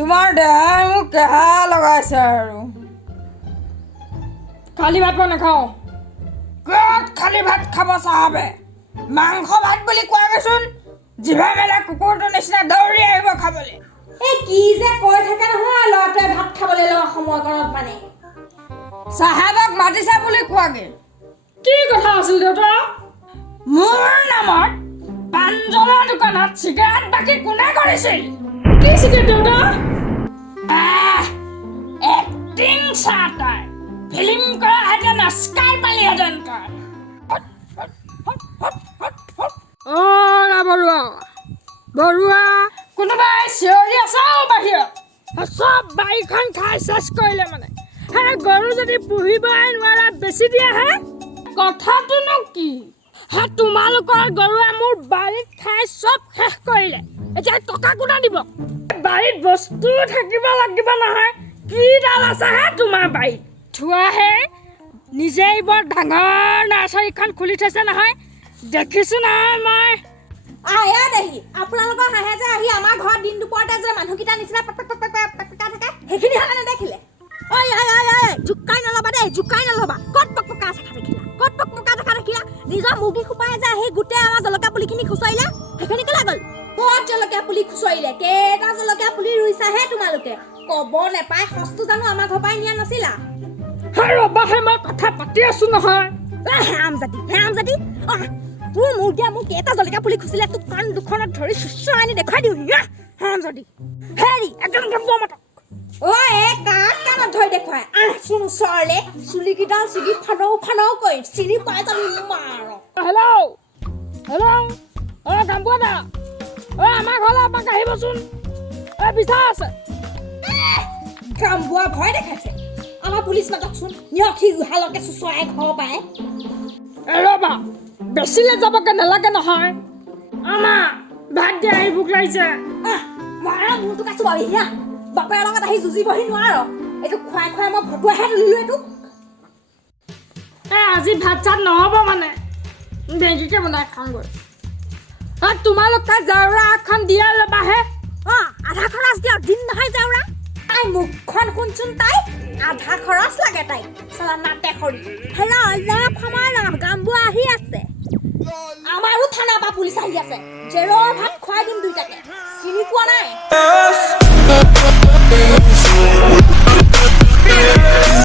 তোমাৰ দেহাই মোক কেহা লগাইছে আৰু খালি ভাত মই নাখাওঁ ক'ত খালি ভাত খাব চাহাবে মাংস ভাত বুলি কোৱাগেচোন জিভা মেলা কুকুৰটোৰ নিচিনা দৌৰি আহিব খাবলৈ এই কি যে কৈ থাকে নহয় ল'ৰাটোৱে ভাত খাবলৈ লোৱা সময়কণত মানে চাহাবক মাতিছে বুলি কোৱাগে কি কথা আছিল দেউতা মোৰ নামত পাঞ্জলা দোকানত চিগাৰেট বাকি কোনে কৰিছিল কি চিগাৰেট দেউতা এক্টিং চাটাই ফিল্ম কৰা হেঁতেন অস্কাৰ পালিহেঁতেন বৰুৱা কোনোবাই চিঞৰি আছে বাহিৰত চব বাৰীখন খাই চেচ কৰিলে মানে হে গৰু যদি পুহিবই নোৱাৰা বেছি দিয়ে হে কথাটোনো কি হে তোমালোকৰ গৰুৱে মোৰ বাৰীত খাই চব শেষ কৰিলে এতিয়া টকা কোনে দিব বাৰীত বস্তু থাকিব লাগিব নহয় কি ডাল আছে হে তোমাৰ বাৰীত থোৱাহে নিজেই বৰ ডাঙৰ নাৰ্চাৰীখন খুলি থৈছে নহয় দেখিছো নহয় মই আয়া দেহি আপোনালোকৰ হাঁহে যে আহি আমাৰ ঘৰত দিন দুপৰতে যে মানুহকেইটা নিচিনা থাকে সেইখিনি হ'লে নেদেখিলে ঐ জোকাই নল'বা দেই জোকাই নল'বা ক'ত পকা দেখা দেখিলা ক'ত পকা দেখা দেখিলা নিজৰ মুৰ্গী খোপাই যে আহি গোটেই আমাৰ জলকীয়া পুলিখিনি খুচৰিলে সেইখিনি কেলে গ'ল ক'ত জলকীয়া পুলি খুচৰিলে কেইটা জলকীয়া পুলি ৰুইছাহে তোমালোকে ক'ব নেপায় সস্তু জানো আমাৰ ঘৰ পৰাই নিয়া নাছিলা ৰবাহে মই কথা পাতি আছো নহয় হেৰাম জাতি তোৰ মুৰ্গীয়ে মোক কেইটা জলকীয়া পুলি খুচিলে তোক কাণ দুখনত ধৰি চুচৰাই আনি দেখুৱাই দিওঁ হেৰাম জাতি হেৰি একদম মাতক ঐ কাক কাণত ধৰি দেখুৱাই আহচোন ওচৰলে চুলিকেইডাল ছিগি ফানৌ কৰিম চিনি পাই যাবি মাৰ হেল্ল' গাম্বুৱা দা আমাৰ ঘৰলৈ এপাক আহিবচোন বিচাৰ আছে গাম্বুৱা ভয় দেখাইছে আমাৰ পুলিচ মাতকচোন নিয়ক সি উহালকে চুচৰাই ঘৰ পায় ৰবা বেছিলে যাবকে নালাগে নহয় আমাৰ ভাত দিয়া আহি ভোক লাগিছে মাৰা মোৰটো কাছো বাৰু হিয়া বাপেৰ লগত আহি যুঁজিবহি নোৱাৰ এইটো খুৱাই মই ভতুৱাহে তুলিলো এইটো আজি ভাত চাত নহ'ব মানে মেগীকে বনাই খাওঁগৈ তোমালোকে জাউৰা এখন দিয়া ল'বাহে আধা খৰচ দিয়ক দিন নহয় জাউৰা তাই মুখখন শুনচোন তাই আধা খৰচ লাগে তাইক চালা নাটে খৰি হেল্ল' গাম্বুৱা আহি আছে আমাৰো থানা বা পুলিচ আহি আছে জেৰৰ ভাত খুৱাই দিম দুইটাকে চিনি পোৱা নাই